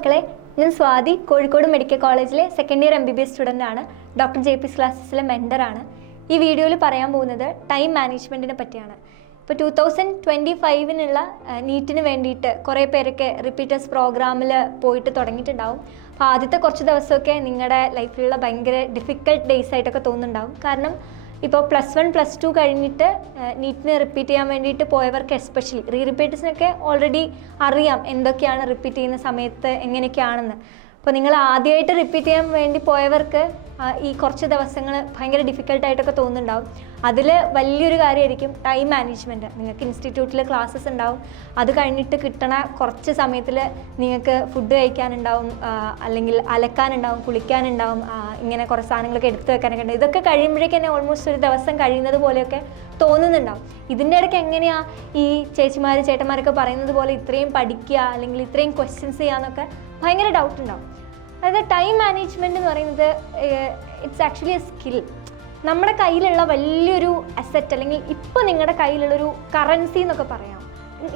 മക്കളെ, ഞാൻ സ്വാതി, കോഴിക്കോട് മെഡിക്കൽ കോളേജിലെ സെക്കൻഡ് ഇയർ MBBS സ്റ്റുഡൻ്റ് ആണ്. Doctor JP's ക്ലാസ്സസിലെ മെൻറ്ററാണ്. ഈ വീഡിയോയിൽ പറയാൻ പോകുന്നത് ടൈം മാനേജ്മെൻറ്റിനെ പറ്റിയാണ്. ഇപ്പോൾ 2025 നീറ്റിന് വേണ്ടിയിട്ട് കുറേ പേരൊക്കെ റിപ്പീറ്റേഴ്സ് പ്രോഗ്രാമിൽ പോയിട്ട് തുടങ്ങിയിട്ടുണ്ടാവും. അപ്പോൾ ആദ്യത്തെ കുറച്ച് ദിവസമൊക്കെ നിങ്ങളുടെ ലൈഫിലുള്ള ഭയങ്കര ഡിഫിക്കൽട്ട് ഡേയ്സ് ആയിട്ടൊക്കെ തോന്നുന്നുണ്ടാവും. കാരണം ഇപ്പോൾ +1 +2 കഴിഞ്ഞിട്ട് നീറ്റിന് റിപ്പീറ്റ് ചെയ്യാൻ വേണ്ടിയിട്ട് പോയവർക്ക് എസ്പെഷ്യലി റിപ്പീറ്റേഴ്സിനൊക്കെ ഓൾറെഡി അറിയാം എന്തൊക്കെയാണ് റിപ്പീറ്റ് ചെയ്യുന്ന സമയത്ത് എങ്ങനെയൊക്കെയാണെന്ന്. അപ്പോൾ നിങ്ങൾ ആദ്യമായിട്ട് റിപ്പീറ്റ് ചെയ്യാൻ വേണ്ടി പോയവർക്ക് ഈ കുറച്ച് ദിവസങ്ങൾ ഭയങ്കര ഡിഫിക്കൽട്ടായിട്ടൊക്കെ തോന്നുന്നുണ്ടാവും. അതിൽ വലിയൊരു കാര്യമായിരിക്കും ടൈം മാനേജ്മെൻറ്റ്. നിങ്ങൾക്ക് ഇൻസ്റ്റിറ്റ്യൂട്ടിൽ ക്ലാസ്സസ് ഉണ്ടാവും, അത് കഴിഞ്ഞിട്ട് കിട്ടണ കുറച്ച് സമയത്തിൽ നിങ്ങൾക്ക് ഫുഡ് കഴിക്കാനുണ്ടാവും, അല്ലെങ്കിൽ അലക്കാനുണ്ടാവും, കുളിക്കാനുണ്ടാവും, ഇങ്ങനെ കുറേ സാധനങ്ങളൊക്കെ എടുത്തു വെക്കാനൊക്കെ ഉണ്ട്. ഇതൊക്കെ കഴിയുമ്പോഴേക്കും തന്നെ ഓൾമോസ്റ്റ് ഒരു ദിവസം കഴിയുന്നത് പോലെയൊക്കെ തോന്നുന്നുണ്ടാവും. ഇതിൻ്റെ ഇടയ്ക്ക് എങ്ങനെയാണ് ഈ ചേച്ചിമാർ ചേട്ടന്മാരൊക്കെ പറയുന്നത് പോലെ ഇത്രയും പഠിക്കുക അല്ലെങ്കിൽ ഇത്രയും ക്വസ്റ്റ്യൻസ് ചെയ്യാന്നൊക്കെ ഭയങ്കര ഡൗട്ട് ഉണ്ടാവും. അതായത് ടൈം മാനേജ്മെൻറ്റ് എന്ന് പറയുന്നത് ഇറ്റ്സ് ആക്ച്വലി എ സ്കിൽ. നമ്മുടെ കയ്യിലുള്ള വലിയൊരു അസറ്റ്, അല്ലെങ്കിൽ ഇപ്പോൾ നിങ്ങളുടെ കയ്യിലുള്ളൊരു കറൻസി എന്നൊക്കെ പറയാം.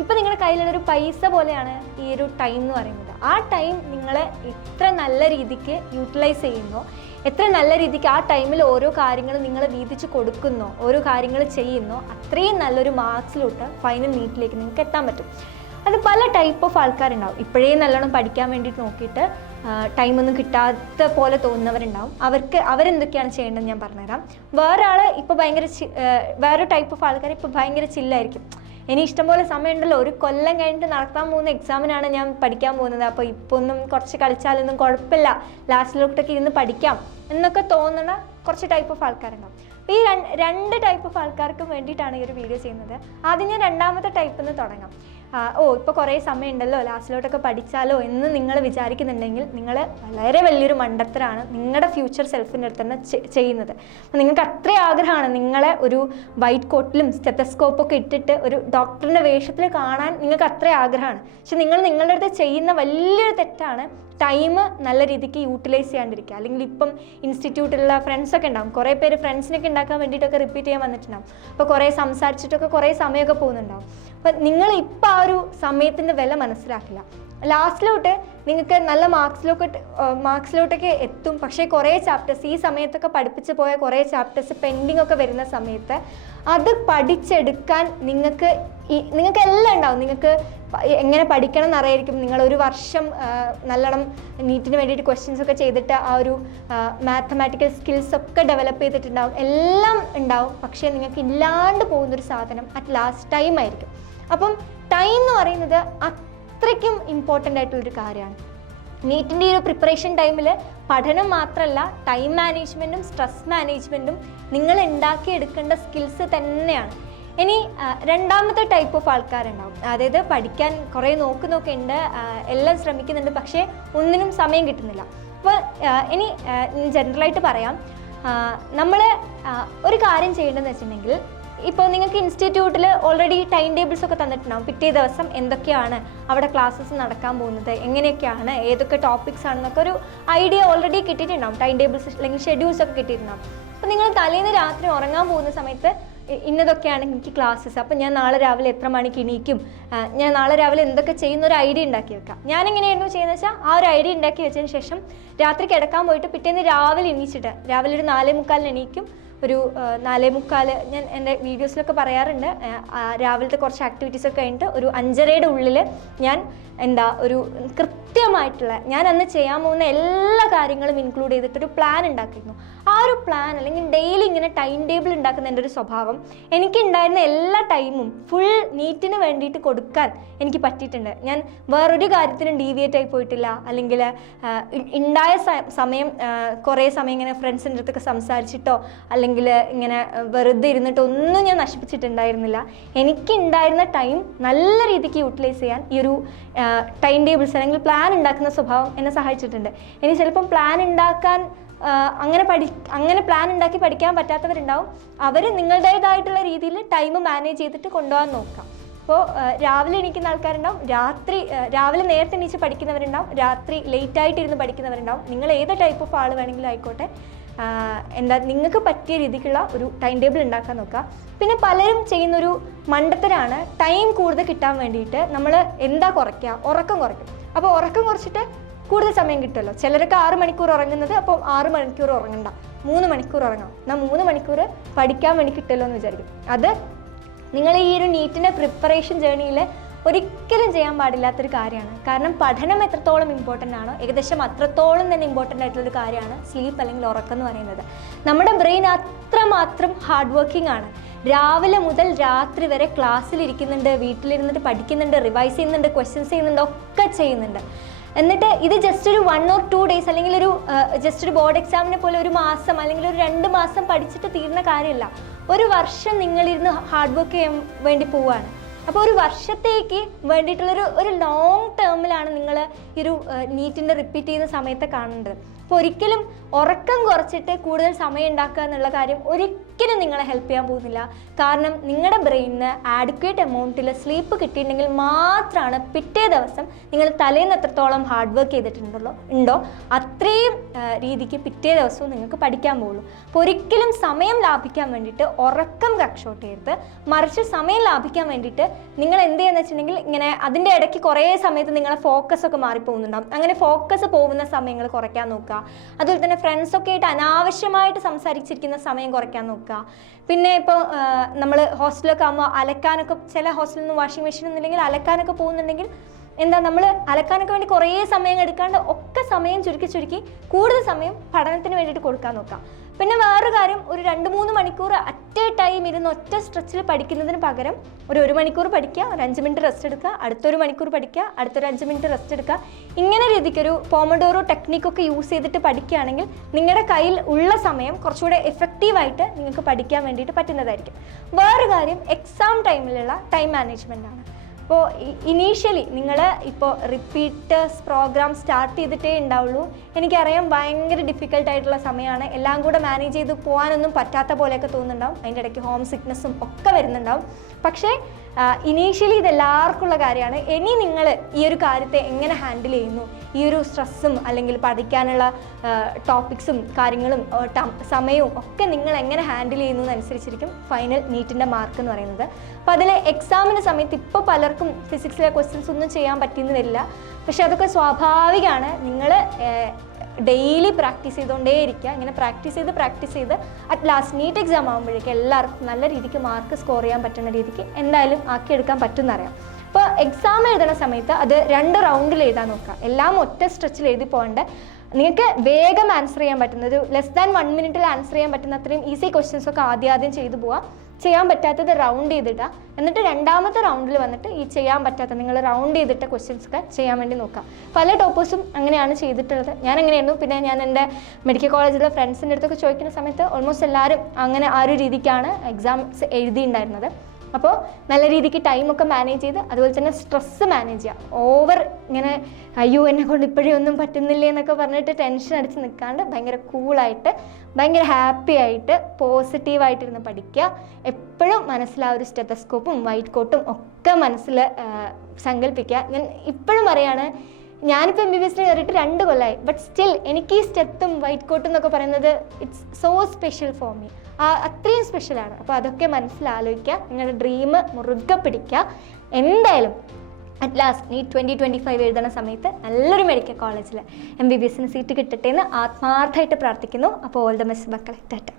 ഇപ്പോൾ നിങ്ങളുടെ കയ്യിലുള്ളൊരു പൈസ പോലെയാണ് ഈ ഒരു ടൈം എന്ന് പറയുന്നത്. ആ ടൈം നിങ്ങൾ എത്ര നല്ല രീതിക്ക് യൂട്ടിലൈസ് ചെയ്യുന്നോ, എത്ര നല്ല രീതിക്ക് ആ ടൈമിൽ ഓരോ കാര്യങ്ങൾ നിങ്ങൾ വീതിച്ച് കൊടുക്കുന്നോ, ഓരോ കാര്യങ്ങൾ ചെയ്യുന്നോ, അത്രയും നല്ലൊരു മാർക്സിലോട്ട് ഫൈനൽ നീറ്റിലേക്ക് നിങ്ങൾക്ക് എത്താൻ പറ്റും. അത് പല ടൈപ്പ് ഓഫ് ആൾക്കാരുണ്ടാവും. ഇപ്പോഴേ നല്ലോണം പഠിക്കാൻ വേണ്ടിയിട്ട് നോക്കിയിട്ട് ടൈമൊന്നും കിട്ടാത്ത പോലെ തോന്നുന്നവരുണ്ടാവും. അവരെന്തൊക്കെയാണ് ചെയ്യേണ്ടതെന്ന് ഞാൻ പറഞ്ഞുതരാം. വേറൊരാൾ ഇപ്പോൾ വേറൊരു ടൈപ്പ് ഓഫ് ആൾക്കാർ ഇപ്പോൾ ഭയങ്കര ചില്ലായിരിക്കും. ഇനി ഇഷ്ടംപോലെ സമയമുണ്ടല്ലോ, ഒരു കൊല്ലം കഴിഞ്ഞിട്ട് നടത്താൻ പോകുന്ന എക്സാമിനാണ് ഞാൻ പഠിക്കാൻ പോകുന്നത്, അപ്പോൾ ഇപ്പോൾ ഒന്നും കുറച്ച് കളിച്ചാലൊന്നും കുഴപ്പമില്ല, ലാസ്റ്റിലോട്ടൊക്കെ ഇരുന്ന് പഠിക്കാം എന്നൊക്കെ തോന്നുന്ന കുറച്ച് ടൈപ്പ് ഓഫ് ആൾക്കാരുണ്ടാവും. അപ്പോൾ ഈ രണ്ട് ടൈപ്പ് ഓഫ് ആൾക്കാർക്കും വേണ്ടിയിട്ടാണ് ഈ ഒരു വീഡിയോ ചെയ്യുന്നത്. ആദ്യം ഞാൻ രണ്ടാമത്തെ ടൈപ്പിൽ നിന്ന് തുടങ്ങാം. ഇപ്പോൾ കുറേ സമയമുണ്ടല്ലോ, ലാസ്റ്റിലോട്ടൊക്കെ പഠിച്ചാലോ എന്ന് നിങ്ങൾ വിചാരിക്കുന്നുണ്ടെങ്കിൽ നിങ്ങൾ വളരെ വലിയൊരു മണ്ടത്തരാണ് നിങ്ങളുടെ ഫ്യൂച്ചർ സെൽഫിൻ്റെ അടുത്ത് തന്നെ ചെയ്യുന്നത്. അപ്പോൾ നിങ്ങൾക്ക് അത്രയും ആഗ്രഹമാണ് നിങ്ങളെ ഒരു വൈറ്റ് കോട്ടിലും സ്റ്റെത്തസ്കോപ്പൊക്കെ ഇട്ടിട്ട് ഒരു ഡോക്ടറിൻ്റെ വേഷത്തിൽ കാണാൻ നിങ്ങൾക്ക് അത്രയും ആഗ്രഹമാണ്. പക്ഷെ നിങ്ങൾ നിങ്ങളുടെ അടുത്ത് ചെയ്യുന്ന വലിയൊരു തെറ്റാണ് ടൈം നല്ല രീതിക്ക് യൂട്ടിലൈസ് ചെയ്യാണ്ടിരിക്കുക. അല്ലെങ്കിൽ ഇപ്പം ഇൻസ്റ്റിറ്റ്യൂട്ടിലുള്ള ഫ്രണ്ട്സൊക്കെ ഉണ്ടാകും, കുറേ പേര് ഫ്രണ്ട്സിനൊക്കെ ഉണ്ടാക്കാൻ വേണ്ടിയിട്ടൊക്കെ റിപ്പീറ്റ് ചെയ്യാൻ വന്നിട്ടുണ്ടാകും. അപ്പോൾ കുറേ സംസാരിച്ചിട്ടൊക്കെ കുറേ സമയമൊക്കെ പോകുന്നുണ്ടാവും. അപ്പം നിങ്ങൾ ഇപ്പം ആ ഒരു സമയത്തിൻ്റെ വില മനസ്സിലാക്കില്ല. ലാസ്റ്റിലോട്ട് നിങ്ങൾക്ക് നല്ല മാർക്സിലോട്ടൊക്കെ എത്തും. പക്ഷേ കുറേ ചാപ്റ്റേഴ്സ് ഈ സമയത്തൊക്കെ പഠിപ്പിച്ച് പോയ കുറേ ചാപ്റ്റേഴ്സ് പെൻഡിങ് ഒക്കെ വരുന്ന സമയത്ത് അത് പഠിച്ചെടുക്കാൻ നിങ്ങൾക്ക് എല്ലാം ഉണ്ടാവും. നിങ്ങൾക്ക് എങ്ങനെ പഠിക്കണം എന്നറിയായിരിക്കും. നിങ്ങളൊരു വർഷം നല്ലോണം നീറ്റിന് വേണ്ടിയിട്ട് ക്വസ്റ്റ്യൻസ് ഒക്കെ ചെയ്തിട്ട് ആ ഒരു മാത്തമാറ്റിക്കൽ സ്കിൽസ് ഒക്കെ ഡെവലപ്പ് ചെയ്തിട്ടുണ്ടാവും, എല്ലാം ഉണ്ടാവും. പക്ഷേ നിങ്ങൾക്ക് ഇല്ലാണ്ട് പോകുന്നൊരു സാധനം അറ്റ് ലാസ്റ്റ് ടൈം ആയിരിക്കും. അപ്പം ടൈം എന്ന് പറയുന്നത് അത്രയ്ക്കും ഇമ്പോർട്ടൻ്റ് ആയിട്ടുള്ളൊരു കാര്യമാണ്. നീറ്റിൻ്റെ ഈ ഒരു പ്രിപ്പറേഷൻ ടൈമിൽ പഠനം മാത്രമല്ല, ടൈം മാനേജ്മെൻറ്റും സ്ട്രെസ് മാനേജ്മെൻറ്റും നിങ്ങൾ ഉണ്ടാക്കിയെടുക്കേണ്ട സ്കിൽസ് തന്നെയാണ്. ഇനി രണ്ടാമത്തെ ടൈപ്പ് ഓഫ് ആൾക്കാരുണ്ടാവും. അതായത് പഠിക്കാൻ കുറേ നോക്കുന്നുണ്ട്, എല്ലാം ശ്രമിക്കുന്നുണ്ട്, പക്ഷേ ഒന്നിനും സമയം കിട്ടുന്നില്ല. അപ്പോൾ ഇനി ജനറലായിട്ട് പറയാം, നമ്മൾ ഒരു കാര്യം ചെയ്യേണ്ടതെന്ന് വെച്ചിട്ടുണ്ടെങ്കിൽ, ഇപ്പോൾ നിങ്ങൾക്ക് ഇൻസ്റ്റിറ്റ്യൂട്ടിൽ ഓൾറെഡി ടൈം ടേബിൾസ് ഒക്കെ തന്നിട്ടുണ്ടാവും. പിറ്റേ ദിവസം എന്തൊക്കെയാണ് അവിടെ ക്ലാസ്സസ് നടക്കാൻ പോകുന്നത്, എങ്ങനെയൊക്കെയാണ്, ഏതൊക്കെ ടോപ്പിക്സ് ആണെന്നൊക്കെ ഒരു ഐഡിയ ഓൾറെഡി കിട്ടിയിട്ടുണ്ടാവും. ടൈം ടേബിൾസ് അല്ലെങ്കിൽ ഷെഡ്യൂൾസ് ഒക്കെ കിട്ടിയിട്ടുണ്ടാവും. അപ്പോൾ നിങ്ങൾ തലേന്ന് രാത്രി ഉറങ്ങാൻ പോകുന്ന സമയത്ത് ഇന്നതൊക്കെയാണ് എനിക്ക് ക്ലാസ്സസ്, അപ്പോൾ ഞാൻ നാളെ രാവിലെ എത്ര മണിക്ക് എണീക്കും, ഞാൻ നാളെ രാവിലെ എന്തൊക്കെ ചെയ്യുന്ന ഒരു ഐഡിയ ഉണ്ടാക്കി വെക്കാം. ഞാൻ എങ്ങനെയായിരുന്നു ചെയ്യുന്നത് വെച്ചാൽ, ആ ഒരു ഐഡിയ ഉണ്ടാക്കി വെച്ചതിന് ശേഷം രാത്രി കിടക്കാൻ പോയിട്ട് പിറ്റേന്ന് രാവിലെ എണീച്ചിട്ട് രാവിലെ ഒരു 4:45 എണീക്കും. ഒരു 4:45 ഞാൻ എൻ്റെ വീഡിയോസിലൊക്കെ പറയാറുണ്ട്. രാവിലത്തെ കുറച്ച് ആക്ടിവിറ്റീസൊക്കെ കഴിഞ്ഞിട്ട് ഒരു 5:30യുടെ ഉള്ളിൽ ഞാൻ ഒരു കൃത്യമായിട്ടുള്ള ഞാൻ അന്ന് ചെയ്യാൻ പോകുന്ന എല്ലാ കാര്യങ്ങളും ഇൻക്ലൂഡ് ചെയ്തിട്ടൊരു പ്ലാൻ ഉണ്ടാക്കിയിരുന്നു. ആ ഒരു പ്ലാൻ അല്ലെങ്കിൽ ഡെയിലി ഇങ്ങനെ ടൈം ടേബിൾ ഉണ്ടാക്കുന്ന എൻ്റെ ഒരു സ്വഭാവം എനിക്കുണ്ടായിരുന്ന എല്ലാ ടൈമും ഫുൾ നീറ്റിന് വേണ്ടിയിട്ട് കൊടുക്കാൻ എനിക്ക് പറ്റിയിട്ടുണ്ട്. ഞാൻ വേറൊരു കാര്യത്തിനും ഡീവിയേറ്റ് ആയി പോയിട്ടില്ല. അല്ലെങ്കിൽ ഉണ്ടായ സമയം കുറേ സമയം ഇങ്ങനെ ഫ്രണ്ട്സിൻ്റെ അടുത്തൊക്കെ സംസാരിച്ചിട്ടോ അല്ലെങ്കിൽ ഇങ്ങനെ വെറുതെ ഇരുന്നിട്ടോ ഒന്നും ഞാൻ നശിപ്പിച്ചിട്ടുണ്ടായിരുന്നില്ല. എനിക്കുണ്ടായിരുന്ന ടൈം നല്ല രീതിക്ക് യൂട്ടിലൈസ് ചെയ്യാൻ ഈ ഒരു ടൈം ടേബിൾസ് അല്ലെങ്കിൽ പ്ലാൻ ഉണ്ടാക്കുന്ന സ്വഭാവം എന്നെ സഹായിച്ചിട്ടുണ്ട്. ഇനി ചിലപ്പം പ്ലാൻ ഉണ്ടാക്കാൻ അങ്ങനെ പ്ലാൻ ഉണ്ടാക്കി പഠിക്കാൻ പറ്റാത്തവരുണ്ടാവും. അവർ നിങ്ങളുടേതായിട്ടുള്ള രീതിയിൽ ടൈം മാനേജ് ചെയ്തിട്ട് കൊണ്ടുപോകാൻ നോക്കാം. അപ്പോൾ രാവിലെ എണീക്കുന്ന ആൾക്കാരുണ്ടാവും, രാവിലെ നേരത്തെ എണീച്ച് പഠിക്കുന്നവരുണ്ടാവും, രാത്രി ലേറ്റായിട്ടിരുന്ന് പഠിക്കുന്നവരുണ്ടാവും. നിങ്ങൾ ഏത് ടൈപ്പ് ഓഫ് ആൾ വേണമെങ്കിലും ആയിക്കോട്ടെ, നിങ്ങൾക്ക് പറ്റിയ രീതിക്കുള്ള ഒരു ടൈം ടേബിൾ ഉണ്ടാക്കാൻ നോക്കുക. പിന്നെ പലരും ചെയ്യുന്നൊരു മണ്ടത്തരാണ്, ടൈം കൂടുതൽ കിട്ടാൻ വേണ്ടിയിട്ട് നമ്മൾ എന്താ കുറയ്ക്കുക, ഉറക്കം കുറയ്ക്കും. അപ്പോൾ ഉറക്കം കുറച്ചിട്ട് കൂടുതൽ സമയം കിട്ടുമല്ലോ. ചിലരൊക്കെ 6 മണിക്കൂർ ഉറങ്ങുന്നത്, അപ്പം 6 മണിക്കൂർ ഉറങ്ങണ്ട, 3 മണിക്കൂർ ഉറങ്ങാം, എന്നാൽ 3 മണിക്കൂർ പഠിക്കാൻ വേണ്ടി കിട്ടുമല്ലോ എന്ന് വിചാരിക്കും. അത് നിങ്ങൾ ഈ ഒരു നീറ്റിൻ്റെ പ്രിപ്പറേഷൻ ജേർണിയിൽ ഒരിക്കലും ചെയ്യാൻ പാടില്ലാത്തൊരു കാര്യമാണ്. കാരണം പഠനം എത്രത്തോളം ഇമ്പോർട്ടൻ്റ് ആണോ ഏകദേശം അത്രത്തോളം തന്നെ ഇമ്പോർട്ടൻ്റ് ആയിട്ടുള്ളൊരു കാര്യമാണ് സ്ലീപ്പ് അല്ലെങ്കിൽ ഉറക്കം എന്ന് പറയുന്നത്. നമ്മുടെ ബ്രെയിൻ അത്രമാത്രം ഹാർഡ് വർക്കിംഗ് ആണ്. രാവിലെ മുതൽ രാത്രി വരെ ക്ലാസ്സിലിരിക്കുന്നുണ്ട്, വീട്ടിലിരുന്നിട്ട് പഠിക്കുന്നുണ്ട്, റിവൈസ് ചെയ്യുന്നുണ്ട്, ക്വസ്റ്റ്യൻസ് ചെയ്യുന്നുണ്ട്, ഒക്കെ ചെയ്യുന്നുണ്ട്. എന്നിട്ട് ഇത് ജസ്റ്റ് ഒരു 1 or 2 days അല്ലെങ്കിൽ ഒരു ജസ്റ്റ് ഒരു ബോർഡ് എക്സാമിനെ പോലെ ഒരു മാസം അല്ലെങ്കിൽ ഒരു 2 മാസം പഠിച്ചിട്ട് തീരുന്ന കാര്യമല്ല. ഒരു വർഷം നിങ്ങളിരുന്ന് ഹാർഡ് വർക്ക് ചെയ്യാൻ വേണ്ടി പോവുകയാണ്. അപ്പോൾ ഒരു വർഷത്തേക്ക് വേണ്ടിയിട്ടുള്ളൊരു ലോങ് ടേമിലാണ് നിങ്ങൾ ഈ ഒരു നീറ്റിൻ്റെ റിപ്പീറ്റ് ചെയ്യുന്ന സമയത്ത് കാണേണ്ടത്. അപ്പോൾ ഒരിക്കലും ഉറക്കം കുറച്ചിട്ട് കൂടുതൽ സമയം ഉണ്ടാക്കുക എന്നുള്ള കാര്യം ഒരിക്കലും നിങ്ങളെ ഹെൽപ്പ് ചെയ്യാൻ പോകുന്നില്ല. കാരണം നിങ്ങളുടെ ബ്രെയിനിന് ആഡ്ക്വേറ്റ് എമൗണ്ടിൽ സ്ലീപ്പ് കിട്ടിയിട്ടുണ്ടെങ്കിൽ മാത്രമാണ് പിറ്റേ ദിവസം നിങ്ങൾ തലേന്ന് എത്രത്തോളം ഹാർഡ് വർക്ക് ചെയ്തിട്ടുണ്ടോ അത്രയും രീതിക്ക് പിറ്റേ ദിവസവും നിങ്ങൾക്ക് പഠിക്കാൻ പോകുള്ളൂ. അപ്പോൾ ഒരിക്കലും സമയം ലാഭിക്കാൻ വേണ്ടിയിട്ട് ഉറക്കം കട്ട് ചെയ്യരുത്. മറിച്ച് സമയം ലാഭിക്കാൻ വേണ്ടിയിട്ട് നിങ്ങൾ എന്ത് ചെയ്യുക വെച്ചിട്ടുണ്ടെങ്കിൽ ഇങ്ങനെ അതിൻ്റെ ഇടയ്ക്ക് കുറേ സമയത്ത് നിങ്ങളെ ഫോക്കസൊക്കെ മാറിപ്പോകുന്നുണ്ടാകും. അങ്ങനെ ഫോക്കസ് പോകുന്ന സമയങ്ങൾ കുറയ്ക്കാൻ നോക്കുക. അതുപോലെ തന്നെ ഫ്രണ്ട്സൊക്കെ ആയിട്ട് അനാവശ്യമായിട്ട് സംസാരിച്ചിരിക്കുന്ന സമയം കുറയ്ക്കാൻ നോക്കുക. പിന്നെ ഇപ്പോൾ നമ്മൾ ഹോസ്റ്റലൊക്കെ ആകുമ്പോൾ അലക്കാനൊക്കെ, ചില ഹോസ്റ്റലിൽ നിന്ന് വാഷിംഗ് മെഷീൻ ഒന്നുമില്ലെങ്കിൽ അലക്കാനൊക്കെ പോകുന്നുണ്ടെങ്കിൽ നമ്മൾ അലക്കാനൊക്കെ വേണ്ടി കുറേ സമയം എടുക്കാണ്ട് ഒക്കെ സമയം ചുരുക്കി കൂടുതൽ സമയം പഠനത്തിന് വേണ്ടിയിട്ട് കൊടുക്കാൻ നോക്കാം. പിന്നെ വേറൊരു കാര്യം, ഒരു 2-3 മണിക്കൂർ അറ്റ് എ ടൈം ഇരുന്ന് ഒറ്റ സ്ട്രെച്ചിൽ പഠിക്കുന്നതിന് പകരം ഒരു 1 മണിക്കൂർ പഠിക്കുക, ഒരു 5 മിനിറ്റ് റെസ്റ്റ് എടുക്കുക, അടുത്തൊരു മണിക്കൂർ പഠിക്കുക, അടുത്തൊരു 5 മിനിറ്റ് റെസ്റ്റ് എടുക്കുക. ഇങ്ങനെ രീതിക്കൊരു പോമഡോറോ ടെക്നിക്കൊക്കെ യൂസ് ചെയ്തിട്ട് പഠിക്കുകയാണെങ്കിൽ നിങ്ങളുടെ കയ്യിൽ ഉള്ള സമയം കുറച്ചുകൂടെ എഫക്റ്റീവായിട്ട് നിങ്ങൾക്ക് പഠിക്കാൻ വേണ്ടിയിട്ട് പറ്റുന്നതായിരിക്കും. വേറൊരു കാര്യം, എക്സാം ടൈമിലുള്ള ടൈം മാനേജ്മെൻ്റ് ആണ്. അപ്പോൾ ഇനീഷ്യലി നിങ്ങൾ ഇപ്പോൾ റിപ്പീറ്റേഴ്സ് പ്രോഗ്രാം സ്റ്റാർട്ട് ചെയ്തിട്ടേ ഉണ്ടാവുള്ളൂ. എനിക്കറിയാം ഭയങ്കര ഡിഫിക്കൽട്ടായിട്ടുള്ള സമയമാണ്, എല്ലാം കൂടെ മാനേജ് ചെയ്ത് പോകാനൊന്നും പറ്റാത്ത പോലെയൊക്കെ തോന്നുന്നുണ്ടാവും. അതിൻ്റെ ഇടയ്ക്ക് ഹോം സിക്നെസ്സും ഒക്കെ വരുന്നുണ്ടാവും. പക്ഷേ ഇനീഷ്യലി ഇതെല്ലാവർക്കും ഉള്ള കാര്യമാണ്. ഇനി നിങ്ങൾ ഈ ഒരു കാര്യത്തെ എങ്ങനെ ഹാൻഡിൽ ചെയ്യുന്നു, ഈ ഒരു സ്ട്രെസ്സും അല്ലെങ്കിൽ പഠിക്കാനുള്ള ടോപ്പിക്സും കാര്യങ്ങളും സമയവും ഒക്കെ നിങ്ങൾ എങ്ങനെ ഹാൻഡിൽ ചെയ്യുന്നു എന്നനുസരിച്ചിരിക്കും ഫൈനൽ നീറ്റിൻ്റെ മാർക്ക് എന്ന് പറയുന്നത്. അപ്പോൾ അതിൽ എക്സാമിൻ്റെ സമയത്ത് ഇപ്പോൾ പലർക്കും ഫിസിക്സിലെ ക്വസ്റ്റ്യൻസ് ഒന്നും ചെയ്യാൻ പറ്റിയെന്ന് വരില്ല. പക്ഷെ അതൊക്കെ സ്വാഭാവികമാണ്. നിങ്ങൾ ഡെയിലി പ്രാക്ടീസ് ചെയ്തുകൊണ്ടേയിരിക്കുക. ഇങ്ങനെ പ്രാക്ടീസ് ചെയ്ത് അറ്റ് ലാസ്റ്റ് നീറ്റ് എക്സാം ആകുമ്പോഴേക്കും എല്ലാവർക്കും നല്ല രീതിക്ക് മാർക്ക് സ്കോർ ചെയ്യാൻ പറ്റുന്ന രീതിക്ക് എന്തായാലും ആക്കിയെടുക്കാൻ പറ്റുമെന്നറിയാം. അപ്പോൾ എക്സാം എഴുതുന്ന സമയത്ത് അത് 2 റൗണ്ടിൽ എഴുതാൻ നോക്കുക. എല്ലാം ഒറ്റ സ്ട്രെച്ചിൽ എഴുതി പോകേണ്ട, നിങ്ങൾക്ക് വേഗം ആൻസർ ചെയ്യാൻ പറ്റുന്ന, ഒരു ലെസ് ദാൻ 1 മിനിറ്റിൽ ആൻസർ ചെയ്യാൻ പറ്റുന്ന അത്രയും ഈസി ക്വസ്റ്റ്യൻസ് ഒക്കെ ആദ്യം ചെയ്തു പോവുക. ചെയ്യാൻ പറ്റാത്തത് റൗണ്ട് ചെയ്തിടുക. എന്നിട്ട് രണ്ടാമത്തെ റൗണ്ടിൽ വന്നിട്ട് ഈ ചെയ്യാൻ പറ്റാത്ത നിങ്ങൾ റൗണ്ട് ചെയ്തിട്ട ക്വസ്റ്റ്യൻസ് ഒക്കെ ചെയ്യാൻ വേണ്ടി നോക്കുക. പല ടോപ്പേഴ്സും അങ്ങനെയാണ് ചെയ്തിട്ടുള്ളത്. ഞാൻ അങ്ങനെയായിരുന്നു. പിന്നെ ഞാൻ എൻ്റെ മെഡിക്കൽ കോളേജിലെ ഫ്രണ്ട്സിൻ്റെ അടുത്തൊക്കെ ചോദിക്കുന്ന സമയത്ത് ഓൾമോസ്റ്റ് എല്ലാവരും അങ്ങനെ ആ ഒരു രീതിക്കാണ് എക്സാംസ് എഴുതിയിട്ടുണ്ടായിരുന്നത്. അപ്പോൾ നല്ല രീതിക്ക് ടൈമൊക്കെ മാനേജ് ചെയ്ത് അതുപോലെ തന്നെ സ്ട്രെസ്സ് മാനേജ് ചെയ്യുക. ഓവർ ഇങ്ങനെ അയ്യോ എന്നെ കൊണ്ട് ഇപ്പോഴേ ഒന്നും പറ്റുന്നില്ലേ എന്നൊക്കെ പറഞ്ഞിട്ട് ടെൻഷൻ അടിച്ച് നിൽക്കാണ്ട് ഭയങ്കര കൂളായിട്ട് ഭയങ്കര ഹാപ്പി ആയിട്ട് പോസിറ്റീവായിട്ടിരുന്ന് പഠിക്കുക. എപ്പോഴും മനസ്സിൽ ആ ഒരു സ്റ്റെത്തസ്കോപ്പും വൈറ്റ് കോട്ടും ഒക്കെ മനസ്സിൽ സങ്കല്പിക്കുക. ഞാൻ ഇപ്പോഴും പറയാണ്, ഞാനിപ്പോൾ MBBS കയറിയിട്ട് 2 കൊല്ലമായി. ബട്ട് സ്റ്റിൽ എനിക്ക് ഈ സ്റ്റെത്തും വൈറ്റ് കോട്ടും എന്നൊക്കെ പറയുന്നത് it's so special for me. അത്രയും സ്പെഷ്യലാണ്. അപ്പോൾ അതൊക്കെ മനസ്സിലാലോചിക്കുക, നിങ്ങളുടെ ഡ്രീം മുറുകെ പിടിക്കുക. എന്തായാലും അറ്റ് ലാസ്റ്റ് നീറ്റ് 2025 എഴുതുന്ന സമയത്ത് നല്ലൊരു മെഡിക്കൽ കോളേജിൽ MBBS സീറ്റ് കിട്ടട്ടെ എന്ന് ആത്മാർത്ഥമായിട്ട് പ്രാർത്ഥിക്കുന്നു. അപ്പോൾ ഓൾ ദ ബെസ്റ്റ് മക്കളെ. ടാറ്റ.